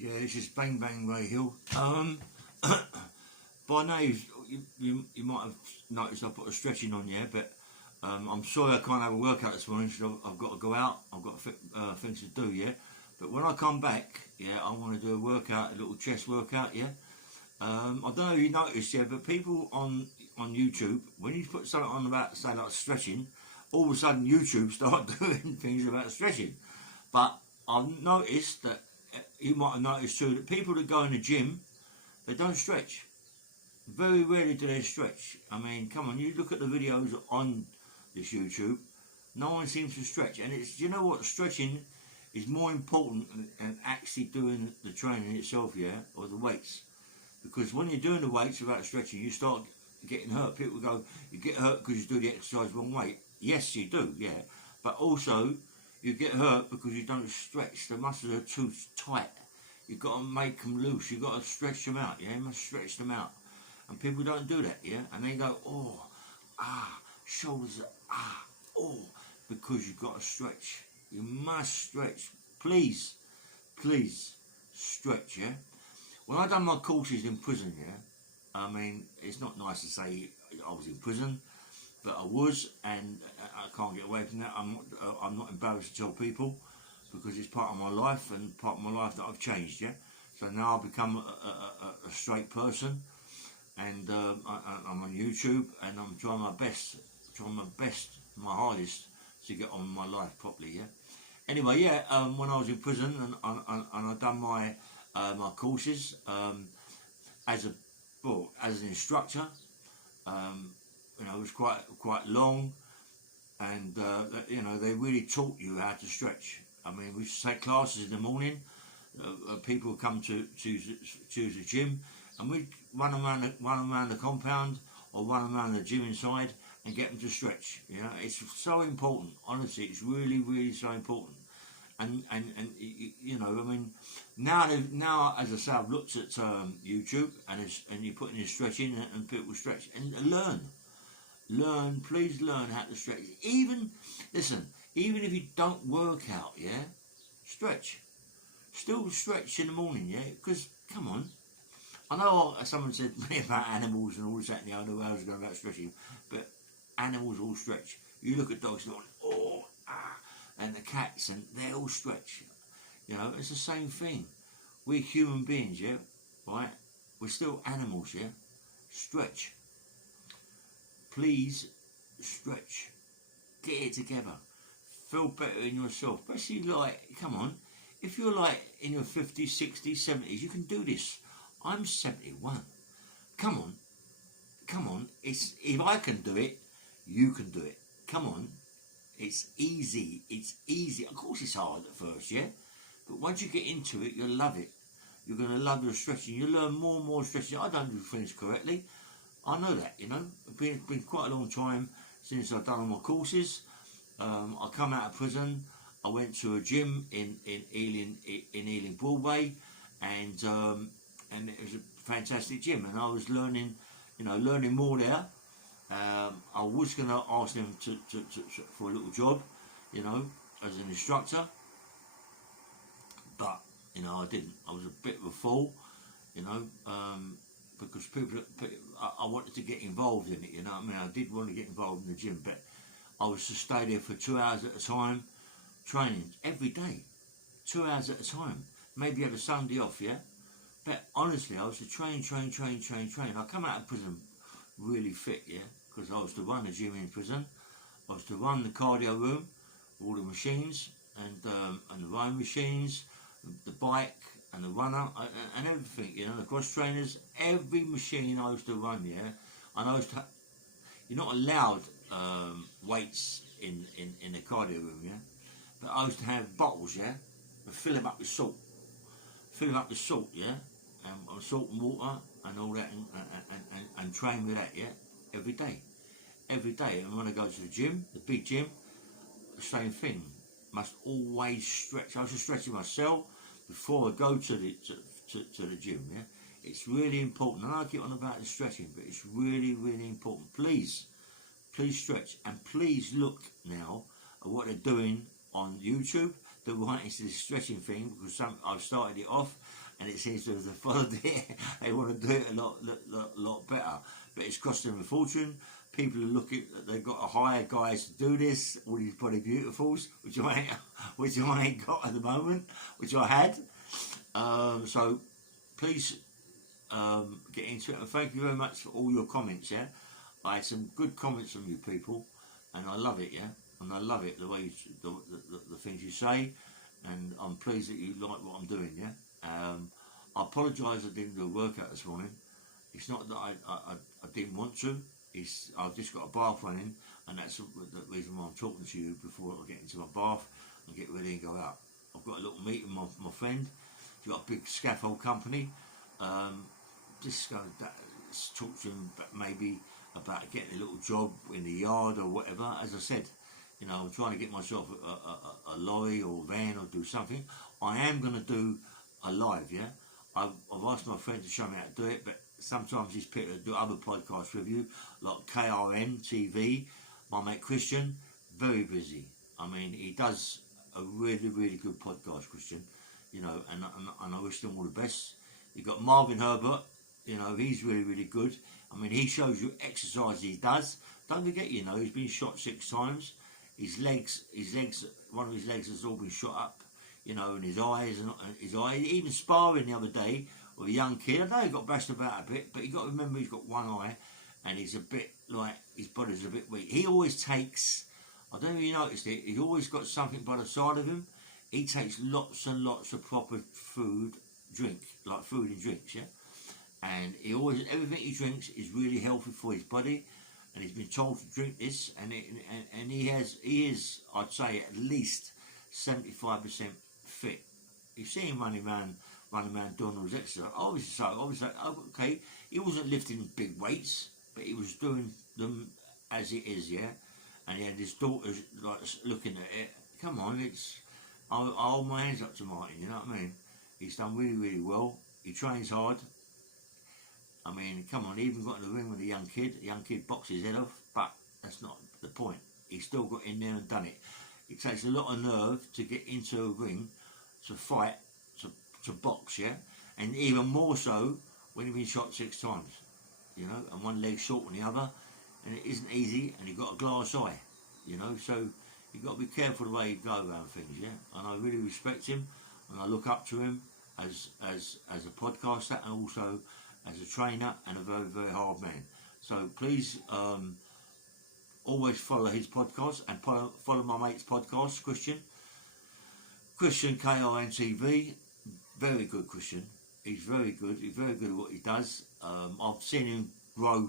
Yeah, this is Bang Bang Ray Hill. By now you might have noticed I put a stretching on, yeah, but I'm sorry I can't have a workout this morning because I've got to go out. I've got things to do, yeah. But when I come back, yeah, I want to do a workout, a little chest workout, yeah. I don't know if you noticed, yeah, but people on YouTube, when you put something on about, say, like stretching, all of a sudden YouTube start doing things about stretching. But I've noticed that you might have noticed too that people that go in the gym, they don't stretch. Very rarely do they stretch. I mean, come on, you look at the videos on this YouTube, no one seems to stretch. And it's, you know what, stretching is more important than actually doing the training itself, yeah, or the weights. Because when you're doing the weights without stretching, you start getting hurt. People go, you get hurt because you do the exercise wrong way. Yes, you do, yeah. But also, you get hurt because you don't stretch. The muscles are too tight. You've got to make them loose. You've got to stretch them out, yeah. You must stretch them out. And people don't do that, yeah. And they go, oh, shoulders, oh, because you've got to stretch. You must stretch. Please, please stretch, yeah. When I done my courses in prison, yeah, I mean, it's not nice to say I was in prison, but I was, and I can't get away from that. I'm not embarrassed to tell people because it's part of my life and part of my life that I've changed, yeah. So now I've become a straight person, and I'm on YouTube, and I'm trying my best, my hardest to get on with my life properly, yeah. Anyway, yeah, when I was in prison and I done my courses as an instructor, you know, it was quite long, and you know, they really taught you how to stretch. I mean, we used to take classes in the morning. People would come to choose a gym, and we'd run around the compound or run around the gym inside and get them to stretch. You know, it's so important. Honestly, it's really so important. And you know, I mean, now as I say, I've looked at YouTube, and you put in stretching, and people stretch and learn. Please learn how to stretch. Even if you don't work out, yeah, stretch. Still stretch in the morning, yeah. Because come on, I know someone said to me about animals and all this, that, and the other. I was going about stretching, but animals all stretch. You look at dogs, going, oh, and the cats, and they all stretch. You know, it's the same thing. We're human beings, yeah, right? We're still animals, yeah. Stretch. Please stretch. Get it together. Feel better in yourself. Especially, like, come on, if you're like in your 50s, 60s, 70s, you can do this. I'm 71. Come on. If I can do it, you can do it. Come on. It's easy. Of course it's hard at first, yeah? But once you get into it, you'll love it. You're going to love your stretching. You'll learn more and more stretching. I don't do things correctly. I know that, you know. It's been quite a long time since I've done all my courses. I come out of prison. I went to a gym in Ealing Broadway, and it was a fantastic gym. And I was learning more there. I was going to ask them for a little job, you know, as an instructor, but you know, I didn't. I was a bit of a fool, you know, because I wanted to get involved in it, you know. I mean, I did want to get involved in the gym, but I was to stay there for 2 hours at a time, training every day, 2 hours at a time. Maybe have a Sunday off, yeah. But honestly, I was to train. I come out of prison really fit, yeah, because I was to run the gym in prison. I was to run the cardio room, all the machines, and the rowing machines, the bike, and the runner, and everything, you know, the cross trainers, every machine I used to run, yeah. And I was to, you're not allowed weights in the cardio room, yeah. But I used to have bottles, yeah, and fill them up with salt, yeah, and salt and water and all that, and train with that, yeah, every day. And when I go to the gym, the big gym, the same thing. Must always stretch. I was stretching myself before I go to the gym, yeah. It's really important. And I get on about the stretching, but it's really important. Please stretch, and please look now at what they're doing on YouTube. They're right into this stretching thing, because I've started it off, and it seems to have followed it. They want to do it a lot better, but it's costing them a fortune. People are looking; they've got to hire guys to do this. All these body beautifuls, which I ain't got at the moment, which I had. So please get into it, and thank you very much for all your comments. Yeah, I had some good comments from you people, and I love it. Yeah, and I love it the way the things you say, and I'm pleased that you like what I'm doing. Yeah. I apologise I didn't do a workout this morning. It's not that I didn't want to. I've just got a bath running, and that's the reason why I'm talking to you before I get into my bath and get ready and go out. I've got a little meeting with my friend. He's got a big scaffold company. Just go talk to him maybe about getting a little job in the yard or whatever. As I said, I'm trying to get myself a lorry or van or do something. I am going to do a live, yeah. I've asked my friend to show me how to do it, but sometimes he's picked to do other podcasts with you, like KRN TV. My mate Christian, very busy. I mean, he does a really, really good podcast, Christian. And I wish them all the best. You've got Marvin Herbert. He's really, really good. I mean, he shows you exercise he does. Don't forget, he's been shot 6 times. His legs, one of his legs has all been shot up. And his eyes, even sparring the other day with a young kid. I know he got bashed about a bit, but you got to remember he's got one eye, and he's a bit like, his body's a bit weak. He always takes, I don't know if you noticed it, he's always got something by the side of him. He takes lots and lots of proper food and drinks, yeah? And everything he drinks is really healthy for his body, and he's been told to drink this, and he is, I'd say, at least 75% fit. You see him running around Donald's exercise. Obviously, okay, he wasn't lifting big weights, but he was doing them as it is, yeah. And he had his daughters like looking at it. Come on, I hold my hands up to Martin. You know what I mean? He's done really, really well. He trains hard. I mean, come on, he even got in the ring with a young kid. The young kid boxed his head off, but that's not the point. He still got in there and done it. It takes a lot of nerve to get into a ring, to fight, to box, yeah? And even more so when you've been shot 6 times, and one leg's short than the other, and it isn't easy, and you've got a glass eye, so you've got to be careful the way you go around things, yeah? And I really respect him, and I look up to him as a podcaster, and also as a trainer, and a very, very hard man. So please always follow his podcast, and follow my mate's podcast, Christian KRN TV. Very good, Christian. He's very good. He's very good at what he does. I've seen him grow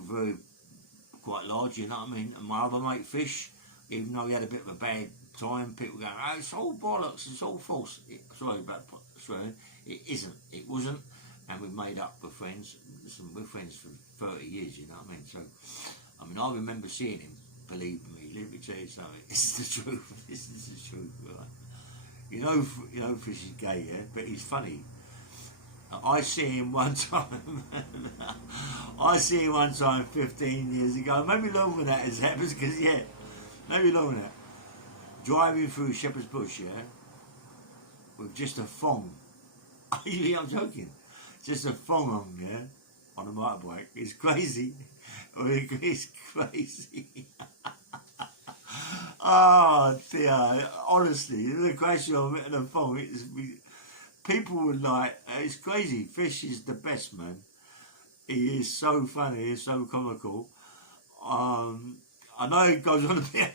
quite large, you know what I mean? And my other mate, Fish, even though he had a bit of a bad time, people going, oh, it's all bollocks, it's all false. Sorry about swearing. It isn't. It wasn't. And we've made up, we're friends. Listen, we're friends for 30 years, you know what I mean? So, I remember seeing him, believe me. Let me tell you something. This is the truth. This is the truth, right? You know Fish is gay, yeah? But he's funny. I see him one time. 15 years ago. Maybe longer than that has happened, because, yeah, maybe longer than that. Driving through Shepherd's Bush, yeah? With just a thong. I'm joking. Just a thong on, yeah? On a motorbike. It's crazy. It's crazy. Oh dear, honestly, the question of it and the phone, people would like, it's crazy. Fish is the best, man. He is so funny, he's so comical. I know he goes on a bit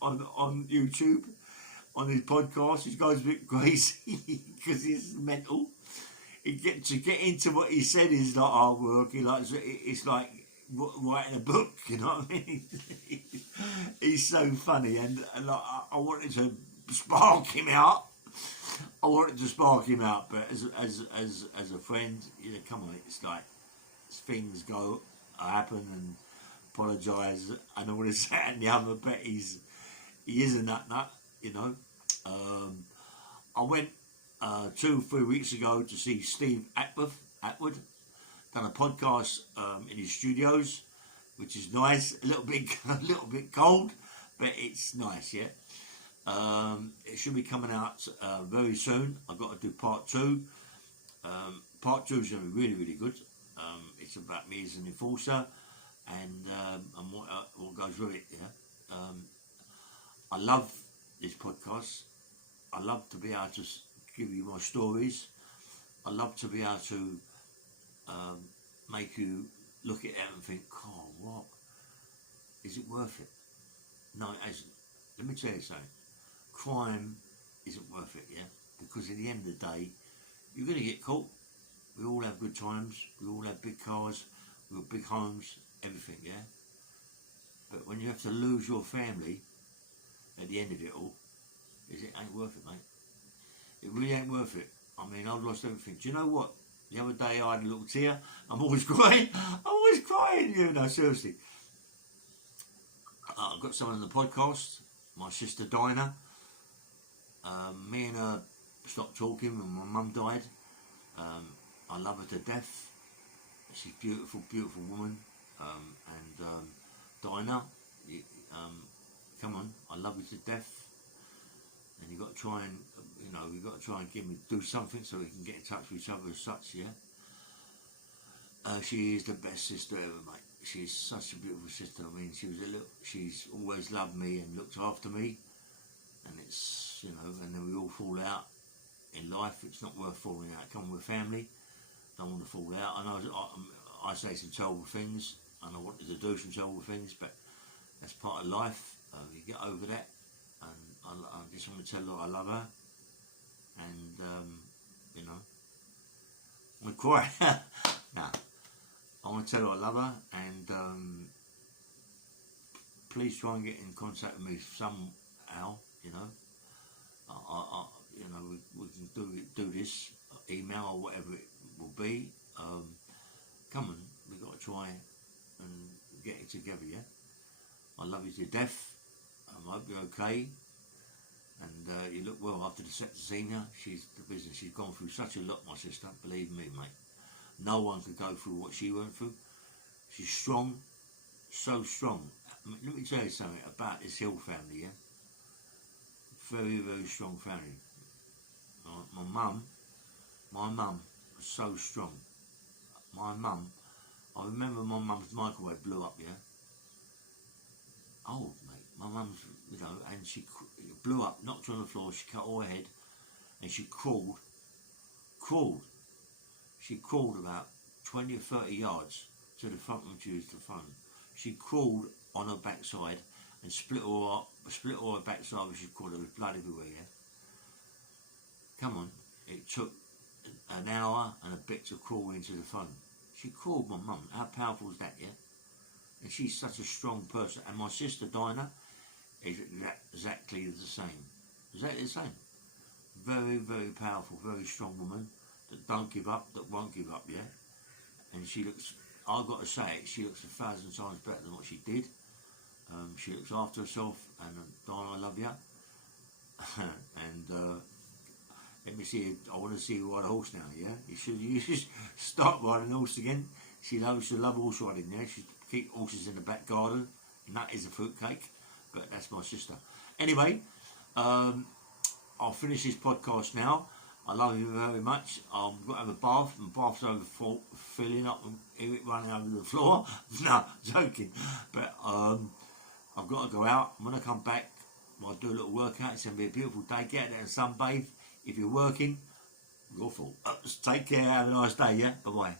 on YouTube, on his podcast. He goes a bit crazy because he's mental. To get into what he said is like hard work. It's like writing a book, you know what I mean? He's so funny, and like, I wanted to spark him out. But as a friend, come on, it's like things happen, and apologise and all this and the other. But he is a nut, I went 2-3 weeks ago to see Steve Atwood. Done a podcast in his studios, which is nice. A little bit cold, but it's nice, yeah. It should be coming out very soon. I've got to do part 2. Part 2 is going to be really, really good. It's about me as an enforcer and what goes with it. Yeah, I love this podcast. I love to be able to give you my stories. I love to be able to make you look at it and think, "Oh, what is it worth it?" No, it isn't. Let me tell you something. Crime isn't worth it. Yeah, because at the end of the day, you're going to get caught. We all have good times. We all have big cars. We have big homes. Everything. Yeah. But when you have to lose your family at the end of it all, it ain't worth it, mate. It really ain't worth it. I mean, I've lost everything. Do you know what? The other day I had a little tear. I'm always crying. I'm always crying. You know, seriously. I've got someone on the podcast. My sister Dinah. Me and her stopped talking when my mum died. I love her to death. She's a beautiful, beautiful woman. Dinah, come on, I love you to death. And you've got to try and, you've got to try and do something so we can get in touch with each other as such, yeah? She is the best sister ever, mate. She's such a beautiful sister. I mean, she's always loved me and looked after me. And it's, and then we all fall out in life. It's not worth falling out. Come on, we're family. Don't want to fall out. I know I say some terrible things, and I wanted to do some terrible things, but that's part of life. You get over that, and I just want to tell her I love her, and I'm gonna cry. Nah, I want to tell her I love her, and please try and get in contact with me somehow. We can do this, email or whatever it will be. Come on, we've got to try and get it together, yeah? I love you to death. I hope you're okay. And you look well after the septicemia. She's the business. She's gone through such a lot, my sister. Believe me, mate. No one could go through what she went through. She's strong, so strong. Let me tell you something about this Hill family, yeah? Very, very strong family. My mum was so strong. My mum, I remember my mum's microwave blew up, yeah? Oh, mate, my mum's, and she blew up, knocked her on the floor, she cut all her head, and she crawled. She crawled about 20 or 30 yards to the front when she used the phone. She crawled on her backside and split all her backside when she crawled. There was blood everywhere, yeah? Come on, it took an hour and a bit to crawl into the phone. She crawled, my mum. How powerful is that, yeah? And she's such a strong person. And my sister Dinah is exactly the same. Exactly the same. Very, very powerful, very strong woman that don't give up, that won't give up, yeah? And she looks, I've got to say it, she looks 1,000 times better than what she did. She looks after herself, and Dinah, I love you. And let me see, I want to see you ride a horse now, yeah? You should start riding a horse again. She loves to love horse riding, yeah? She keep horses in the back garden, and that is a fruitcake, but that's my sister. Anyway, I'll finish this podcast now. I love you very much. I've got to have a bath. My bath's over filling up and hear it running over the floor. No, joking. But I've got to go out. When I come back, I'll do a little workout. It's going to be a beautiful day. Get out there and sunbathe. If you're working, your fault. Take care. Have a nice day, yeah? Bye-bye.